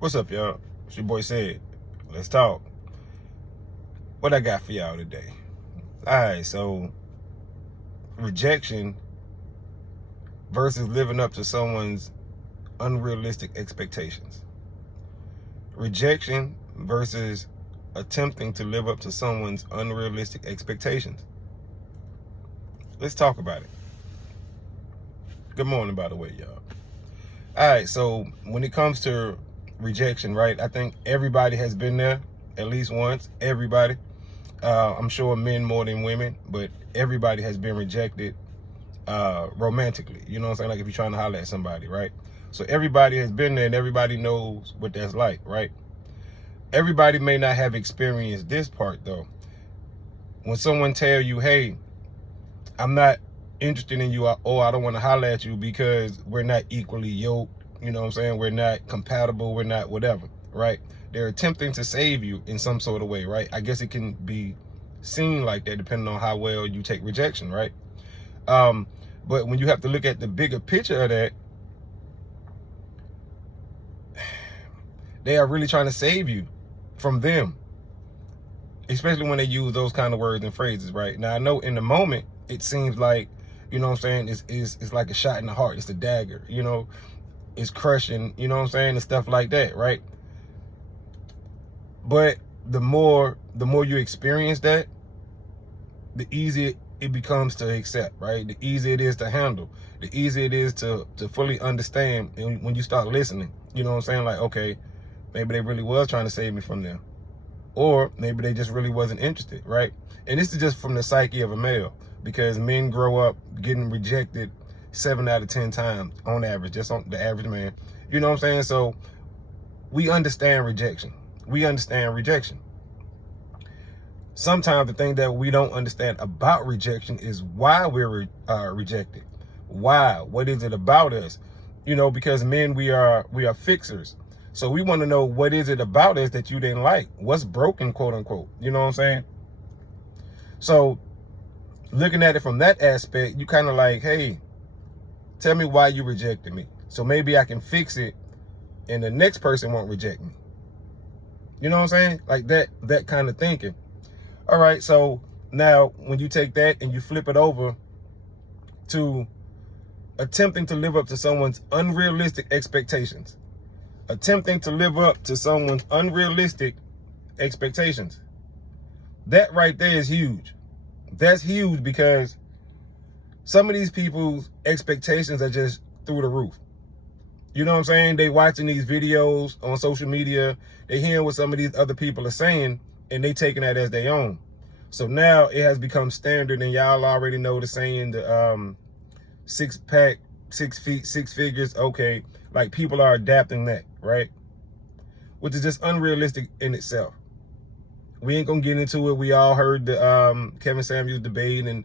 What's up, y'all? It's your boy Said. Let's talk. What I got for y'all today? Alright, so rejection versus living up to someone's unrealistic expectations. Rejection versus attempting to live up to someone's unrealistic expectations. Let's talk about it. Good morning, by the way, y'all. Alright, so when it comes to rejection, right? I think everybody has been there at least once. Everybody. I'm sure men more than women, but everybody has been rejected romantically. You know what I'm saying? Like if you're trying to holler at somebody, right? So everybody has been there and everybody knows what that's like, right? Everybody may not have experienced this part though. When someone tell you, hey, I'm not interested in you, or I don't want to holler at you because we're not equally yoked. You know what I'm saying? We're not compatible. We're not whatever, right? They're attempting to save you in some sort of way, right? I guess it can be seen like that depending on how well you take rejection, right? But when you have to look at the bigger picture of that, they are really trying to save you from them, especially when they use those kind of words and phrases, right? Now, I know in the moment, it seems like, you know what I'm saying, it's like a shot in the heart. It's a dagger, you know? It's crushing, you know what I'm saying, and stuff like that, right? But the more you experience that, the easier it becomes to accept, right? The easier it is to handle, the easier it is to fully understand. And when you start listening, you know what I'm saying, like, okay, maybe they really was trying to save me from them, or maybe they just really wasn't interested, right? And this is just from the psyche of a male, because men grow up getting rejected 7 out of 10 times on average, just on the average man. You know what I'm saying? So we understand rejection. We understand rejection. Sometimes the thing that we don't understand about rejection is why we're rejected. Why? What is it about us? You know, because men, we are fixers. So we want to know, what is it about us that you didn't like? What's broken, quote unquote? You know what I'm saying? So looking at it from that aspect, you kind of like, hey, tell me why you rejected me, so maybe I can fix it and the next person won't reject me. You know what I'm saying? Like that kind of thinking. All right, so now when you take that and you flip it over to attempting to live up to someone's unrealistic expectations. Attempting to live up to someone's unrealistic expectations. That right there is huge. That's huge, because some of these people's expectations are just through the roof. You know what I'm saying? They watching these videos on social media. They hearing what some of these other people are saying, and they taking that as their own. So now it has become standard, and y'all already know the saying, the 6-pack, 6 feet, 6 figures. Okay, like people are adapting that, right? Which is just unrealistic in itself. We ain't gonna get into it. We all heard the Kevin Samuels debate and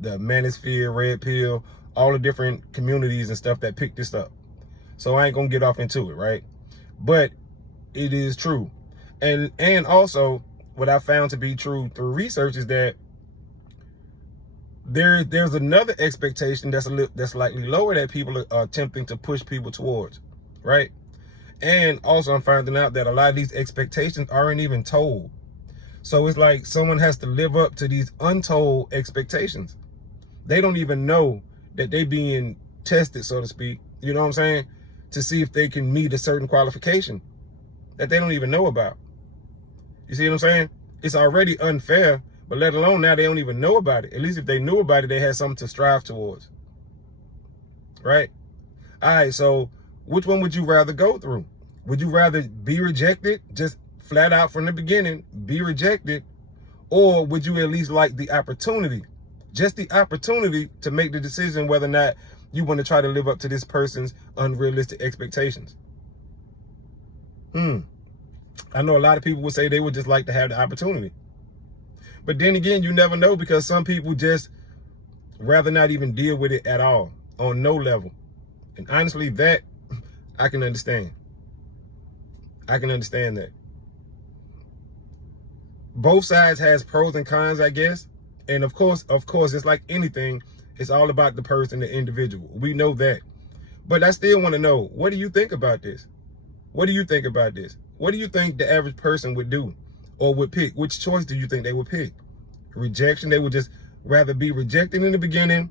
the manosphere, red pill, all the different communities and stuff that picked this up. So I ain't gonna get off into it, right? But it is true. And also what I found to be true through research is that there's another expectation that's slightly lower that people are attempting to push people towards, right? And also I'm finding out that a lot of these expectations aren't even told. So it's like someone has to live up to these untold expectations. They don't even know that they being tested, so to speak, you know what I'm saying, to see if they can meet a certain qualification that they don't even know about. You see what I'm saying? It's already unfair, but let alone now they don't even know about it. At least if they knew about it, they had something to strive towards, right? All right, so which one would you rather go through? Would you rather be rejected, just flat out from the beginning, be rejected, or would you at least like the opportunity, just the opportunity to make the decision whether or not you want to try to live up to this person's unrealistic expectations? I know a lot of people would say they would just like to have the opportunity. But then again, you never know, because some people just rather not even deal with it at all, on no level. And honestly, that I can understand. I can understand that. Both sides has pros and cons, I guess. And of course, it's like anything. It's all about the person, the individual. We know that. But I still want to know, what do you think about this? What do you think about this? What do you think the average person would do or would pick? Which choice do you think they would pick? Rejection, they would just rather be rejected in the beginning,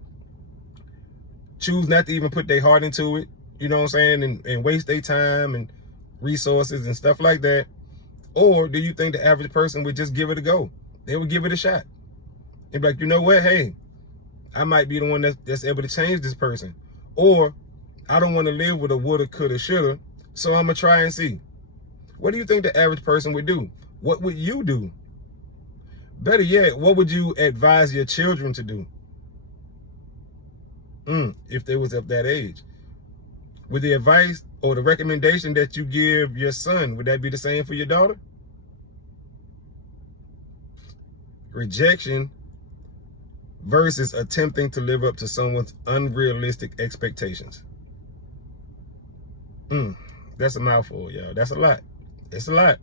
choose not to even put their heart into it, you know what I'm saying, and waste their time and resources and stuff like that? Or do you think the average person would just give it a go? They would give it a shot. They'd be like, you know what, hey, I might be the one that's able to change this person. Or I don't want to live with a woulda, coulda, shoulda, so I'm going to try and see. What do you think the average person would do? What would you do? Better yet, what would you advise your children to do? If they was of that age. Would the advice or the recommendation that you give your son, would that be the same for your daughter? Rejection versus attempting to live up to someone's unrealistic expectations. That's a mouthful, y'all. That's a lot. It's a lot.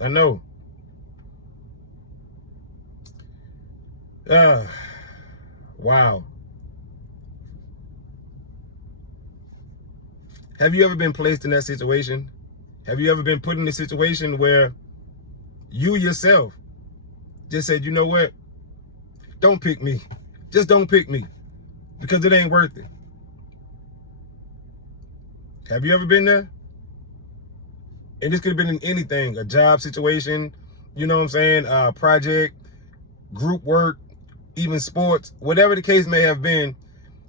I know. Wow. Have you ever been placed in that situation? Have you ever been put in a situation where you yourself just said, you know what? Don't pick me. Just don't pick me because it ain't worth it. Have you ever been there? And this could have been in anything, a job situation, you know what I'm saying, project, group work, even sports, whatever the case may have been,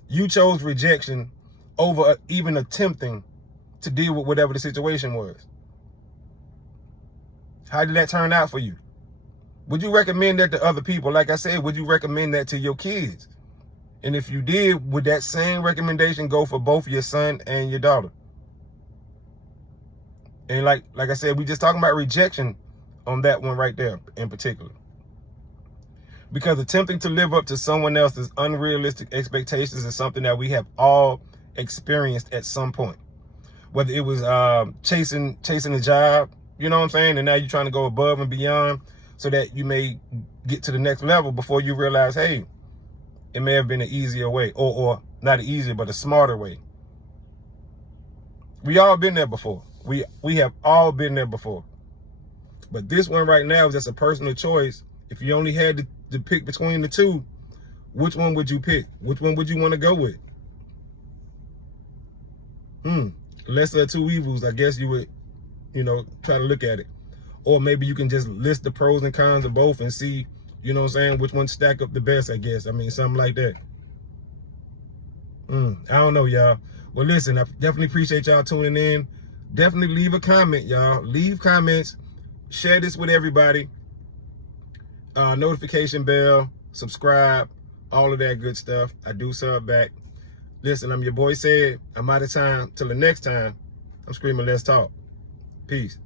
you chose rejection over even attempting to deal with whatever the situation was. How did that turn out for you? Would you recommend that to other people? Like I said, would you recommend that to your kids? And if you did, would that same recommendation go for both your son and your daughter? And like I said, we just talking about rejection on that one right there in particular. Because attempting to live up to someone else's unrealistic expectations is something that we have all experienced at some point. Whether it was chasing a job, you know what I'm saying, and now you're trying to go above and beyond so that you may get to the next level before you realize, hey, it may have been an easier way, or not easier, but a smarter way. We all been there before. We have all been there before. But this one right now is just a personal choice. If you only had to pick between the two, which one would you pick? Which one would you want to go with? Lesser of two evils, I guess you would, try to look at it. Or maybe you can just list the pros and cons of both and see, you know what I'm saying, which one stack up the best, I guess. I mean, something like that. I don't know, y'all. Well, listen, I definitely appreciate y'all tuning in. Definitely leave a comment, y'all. Leave comments. Share this with everybody. Notification bell, subscribe, all of that good stuff. I do sub back. Listen, I'm your boy Said. I'm out of time. Till the next time, I'm screaming, let's talk. Peace.